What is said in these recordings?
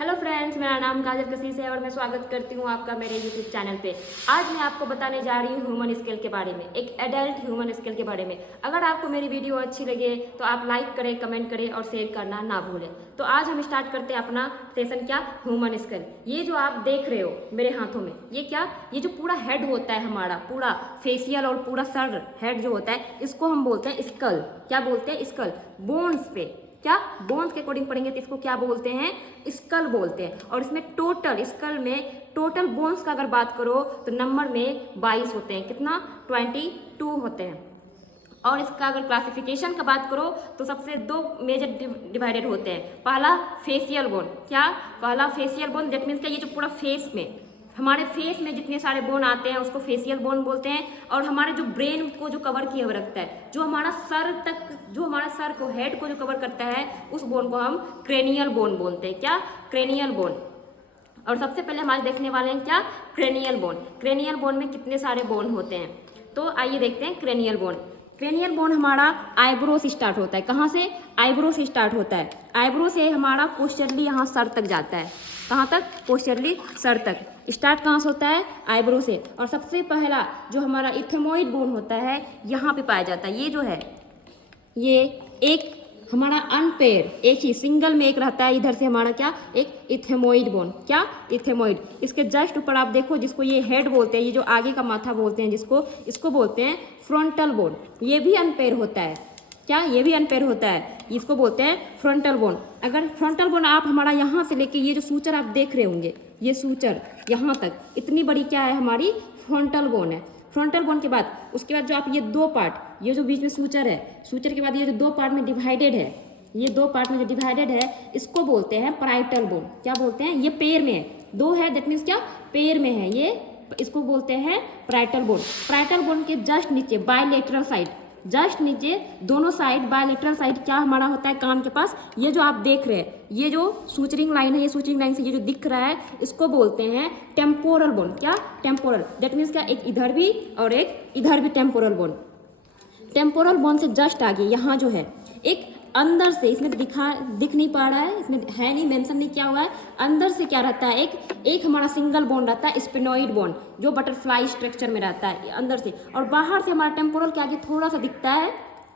Hello friends, मेरा नाम काजल cassis है और मैं स्वागत करती हूँ आपका मेरे यूट्यूब चैनल पे। आज मैं आपको बताने जा रही हूँ ह्यूमन स्केल के बारे में, एक एडल्ट ह्यूमन स्केल के बारे में। अगर आपको मेरी वीडियो अच्छी लगे तो आप लाइक करें, कमेंट करें और शेयर करना ना भूलें। तो आज हम स्टार्ट करते हैं अपना सेशन, क्या ह्यूमन स्केल। ये जो आप देख रहे हो मेरे हाथों में, ये क्या, ये जो पूरा हेड होता है हमारा, पूरा फेशियल और पूरा सर हेड जो होता है, इसको हम बोलते हैं स्कल। क्या बोलते हैं? स्कल। बोन्स पे, क्या बोन्स के अकॉर्डिंग पढ़ेंगे तो इसको क्या बोलते हैं? स्कल बोलते हैं। और इसमें टोटल स्कल में टोटल बोन्स का अगर बात करो तो नंबर में 22 होते हैं। कितना? 22 होते हैं। और इसका अगर क्लासिफिकेशन का बात करो तो सबसे दो मेजर डिवाइडेड होते हैं। पहला फेशियल बोन, क्या? पहला फेशियल बोन, दैट मीन्स क्या, ये जो पूरा फेस में, हमारे फेस में जितने सारे बोन आते हैं उसको फेशियल बोन बोलते हैं। और हमारे जो ब्रेन को जो कवर किए हुए रखता है, जो हमारा सर तक, जो हमारा सर को, हेड को जो कवर करता है, उस बोन को हम क्रेनियल बोन बोलते हैं। क्या? Cranial bone. और सबसे पहले हमारे देखने वाले हैं क्या? Cranial bone. क्रेनियल बोन में कितने सारे बोन होते हैं तो आइए देखते हैं क्रेनियल बोन। क्रेनियल बोन हमारा आईब्रो से स्टार्ट होता है। कहाँ से? आईब्रो से स्टार्ट होता है। आईब्रो से हमारा पोस्चरली यहाँ सर तक जाता है। कहाँ तक? पोस्चरली सर तक। स्टार्ट कहाँ से होता है? आईब्रो से। और सबसे पहला जो हमारा इथेमोइड बोन होता है यहाँ पे पाया जाता है। ये जो है, ये एक हमारा अनपेयर, एक ही सिंगल में एक रहता है। इधर से हमारा क्या, एक इथेमोइड बोन। क्या? इथेमोइड। इसके जस्ट ऊपर आप देखो, जिसको ये हेड बोलते हैं, ये जो आगे का माथा बोलते हैं जिसको, इसको बोलते हैं फ्रंटल बोन। ये भी अनपेयर होता है। क्या? ये भी अनपेयर होता है। इसको बोलते हैं फ्रंटल बोन। अगर फ्रंटल बोन आप हमारा यहाँ से लेके, ये जो सूचर आप देख रहे होंगे, ये सूचर यहाँ तक, इतनी बड़ी क्या है हमारी? फ्रंटल बोन है। फ्रंटल बोन के बाद, उसके बाद जो आप ये दो पार्ट, ये जो बीच में सूचर है, सूचर के बाद ये जो दो पार्ट में डिवाइडेड है, ये दो पार्ट में जो डिवाइडेड है, इसको बोलते हैं पैराइटल बोन। क्या बोलते हैं? ये पैर में है, दो है, दैट मीन्स क्या, पैर में है ये, इसको बोलते हैं पैराइटल बोन। पैराइटल बोन के जस्ट नीचे बायलेटरल साइड, जस्ट नीचे दोनों साइड बायलेटरल साइड क्या हमारा होता है? कान के पास ये जो आप देख रहे हैं, ये जो सूचरिंग लाइन है, ये सूचरिंग लाइन से ये जो दिख रहा है, इसको बोलते हैं टेम्पोरल बोन। क्या? टेम्पोरल। दैट मीन्स क्या, एक इधर भी और एक इधर भी टेम्पोरल बोन। टेम्पोरल बोन से जस्ट आगे यहाँ जो है, एक अंदर से, इसमें दिख नहीं पा रहा है, इसमें है नहीं, मेंशन नहीं किया हुआ है, अंदर से क्या रहता है, एक हमारा सिंगल बोन रहता है, स्पिनोइड बोन, जो बटरफ्लाई स्ट्रक्चर में रहता है अंदर से। और बाहर से हमारा टेम्पोरल के आगे थोड़ा सा दिखता है,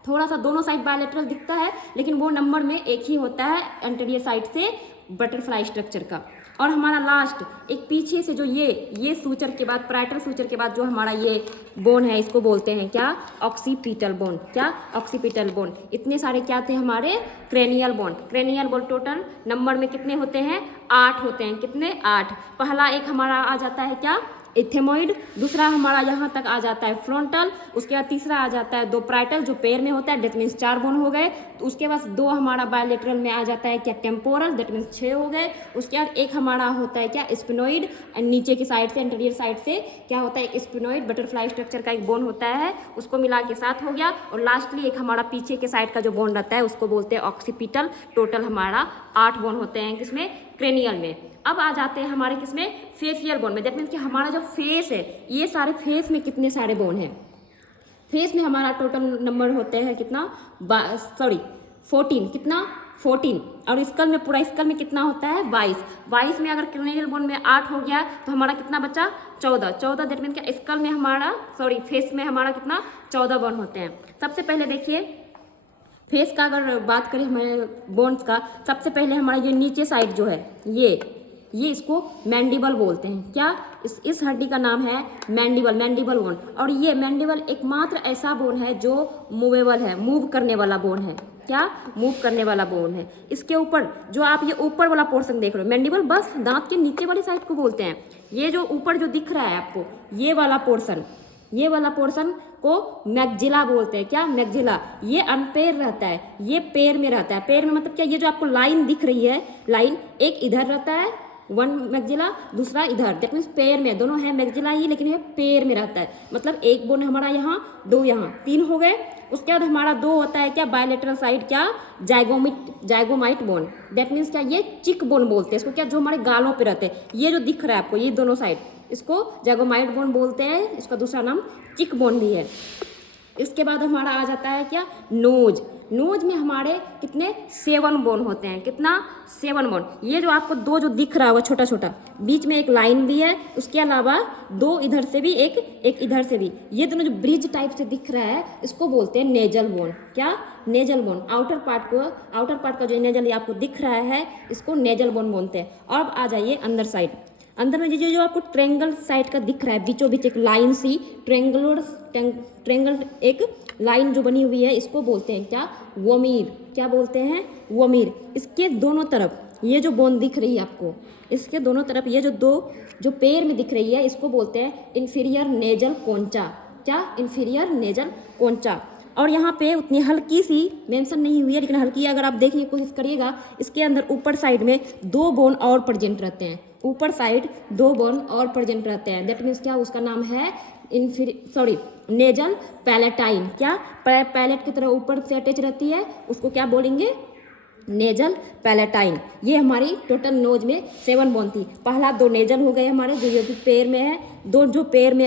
थोड़ा सा दोनों साइड बायलेटरल दिखता है, लेकिन वो नंबर में एक ही होता है एंटीरियर साइड से बटरफ्लाई स्ट्रक्चर का। और हमारा लास्ट एक पीछे से जो ये सूचर के बाद, पैराइटल सूचर के बाद जो हमारा ये बोन है, इसको बोलते हैं क्या? Occipital bone. क्या? Occipital bone. इतने सारे क्या थे हमारे? Cranial bone. Cranial bone total number में कितने होते हैं? 8 होते हैं। कितने? 8। पहला एक हमारा आ जाता है क्या? इथेमोइड। दूसरा हमारा यहाँ तक आ जाता है फ्रंटल। उसके बाद तीसरा आ जाता है दो पैराइटल, जो पैर में होता है, दैट मीन्स 4 बोन हो गए। तो उसके बाद दो हमारा बायलेटरल में आ जाता है क्या? टेम्पोरल, दैट मीन्स 6 हो गए। उसके बाद एक हमारा होता है क्या? स्पिनोइड। नीचे की साइड से, एंटीरियर साइड से क्या होता है? एक स्पिनोइड बटरफ्लाई स्ट्रक्चर का एक बोन होता है, उसको मिला के 7 हो गया। और लास्टली एक हमारा पीछे के साइड का जो बोन रहता है, उसको बोलते हैं ऑक्सीपिटल। टोटल हमारा 8 बोन होते हैं किसमें? क्रेनियल में। अब आ जाते हैं हमारे किसमें? फेशियल बोन में। दैट मीन्स कि हमारा जो फेस है, ये सारे फेस में कितने सारे बोन हैं? फेस में हमारा टोटल नंबर होते हैं कितना? 14। कितना? 14। और स्कल में, पूरा स्कल में कितना होता है? 22 में अगर क्रेनियल बोन में 8 हो गया तो हमारा कितना बचा? 14। दैट मीन्स कि स्कल में हमारा, फेस में हमारा कितना? 14 बोन होते हैं। सबसे पहले देखिए, फेस का अगर बात करें हमारे बोन्स का, सबसे पहले हमारा ये नीचे साइड जो है, ये इसको मैंडिबल बोलते हैं। क्या? इस हड्डी का नाम है मैंडिबल बोन। और ये मैंडिबल एकमात्र ऐसा बोन है जो मूवेबल है, मूव करने वाला बोन है। क्या? मूव करने वाला बोन है। इसके ऊपर जो आप ये ऊपर वाला पोर्शन देख रहे हो, मैंडिबल बस दांत के नीचे वाली साइड को बोलते हैं। ये जो ऊपर जो दिख रहा है आपको, ये वाला पोर्शन को मैक्जिला बोलते हैं। क्या? मैक्जिला। ये अनपेयर रहता है, ये पैर में रहता है। पैर में मतलब क्या? ये जो आपको लाइन दिख रही है, लाइन एक इधर रहता है, वन मैक्जिला, दूसरा इधर, दैट मीन्स पैर में। दोनों है मैक्जिला ही, लेकिन ये पैर में रहता है। मतलब एक बोन हमारा यहाँ, 2 यहाँ, 3 हो गए। उसके बाद हमारा 2 होता है क्या? बायलेटरल साइड, क्या? जाइगोमाइट बोन। दैट मीन्स क्या? ये चिक बोन बोलते हैं इसको। क्या? जो हमारे गालों पे रहते हैं, ये जो दिख रहा है आपको, ये दोनों साइड, इसको जाइगोमाइट बोन बोलते हैं। इसका दूसरा नाम चिक बोन भी है। इसके बाद हमारा आ जाता है क्या? नोज। नोज में हमारे कितने 7 बोन होते हैं, कितना 7 बोन। ये जो आपको 2 जो दिख रहा होगा छोटा छोटा, बीच में एक लाइन भी है, उसके अलावा 2 इधर से भी, एक इधर से भी, ये दोनों जो ब्रिज टाइप से दिख रहा है इसको बोलते हैं नेजल बोन। क्या? Nasal bone. आउटर पार्ट का जो नेजल आपको दिख रहा है इसको नेजल बोन बोलते हैं। और अब आ जाइए अंदर साइड। अंदर में जो आपको ट्रेंगल साइड का दिख रहा है, बीचों बीच एक लाइन सी ट्रेंगल एक लाइन जो बनी हुई है इसको बोलते हैं क्या? वोमीर। क्या बोलते हैं? वोमीर। इसके दोनों तरफ ये जो बोन दिख रही है आपको, इसके दोनों तरफ ये जो 2 जो पैर में दिख रही है इसको बोलते हैं इंफीरियर नेजल कोंचा। क्या? Inferior nasal concha. और यहाँ पे उतनी हल्की सी मेंशन नहीं हुई है, लेकिन हल्की अगर आप देखने की कोशिश करिएगा, इसके अंदर ऊपर साइड में 2 बोन और प्रेजेंट रहते हैं। ऊपर साइड 2 बोन और प्रेजेंट रहते हैं। दैट मीन्स क्या? उसका नाम है नेजल पैलेटाइन। क्या? पैलेट की तरह ऊपर से अटैच रहती है, उसको क्या बोलेंगे? Nasal palatine. ये हमारी टोटल नोज में 7 बोन थी। पहला 2 नेजल हो गए हमारे, जो ये पैर में है। 2 जो पैर में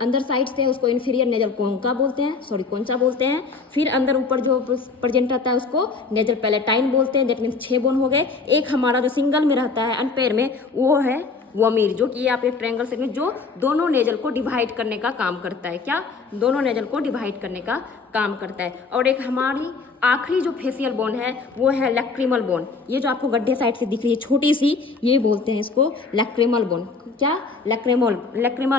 अंदर साइड से है उसको इन्फीरियर नेजल कोंचा बोलते हैं। फिर अंदर ऊपर जो प्रेजेंट रहता है उसको नेजल पैलेटाइन बोलते हैं। दैट मीन्स 6 बोन हो गए। एक हमारा जो सिंगल में रहता है अनपैर में वो है वोमीर, जो कि आप एक ट्रायंगल शेप में जो दोनों नेजल को डिवाइड करने का काम करता है। क्या? दोनों नेजल को डिवाइड करने का काम करता है। और एक हमारी आखिरी जो फेशियल बोन है वो है लैक्रिमल बोन। ये जो आपको गड्ढे साइड से दिख रही है छोटी सी, ये बोलते हैं इसको लैक्रिमल बोन। क्या? Lacrimal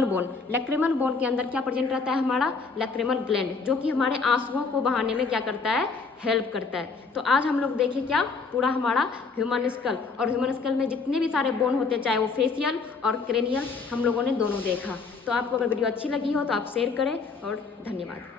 bone. लैक्रिमल बोन के अंदर क्या प्रेजेंट रहता है? हमारा लैक्रिमल ग्लैंड, जो कि हमारे आंसुओं को बहाने में क्या करता है? हेल्प करता है। तो आज हम लोग देखें क्या? पूरा हमारा ह्यूमन स्कल, और ह्यूमन स्कल में जितने भी सारे बोन होते हैं, चाहे वो फेशियल और क्रेनियल, हम लोगों ने दोनों देखा। तो आपको अगर वीडियो अच्छी लगी हो तो आप शेयर करें, और धन्यवाद।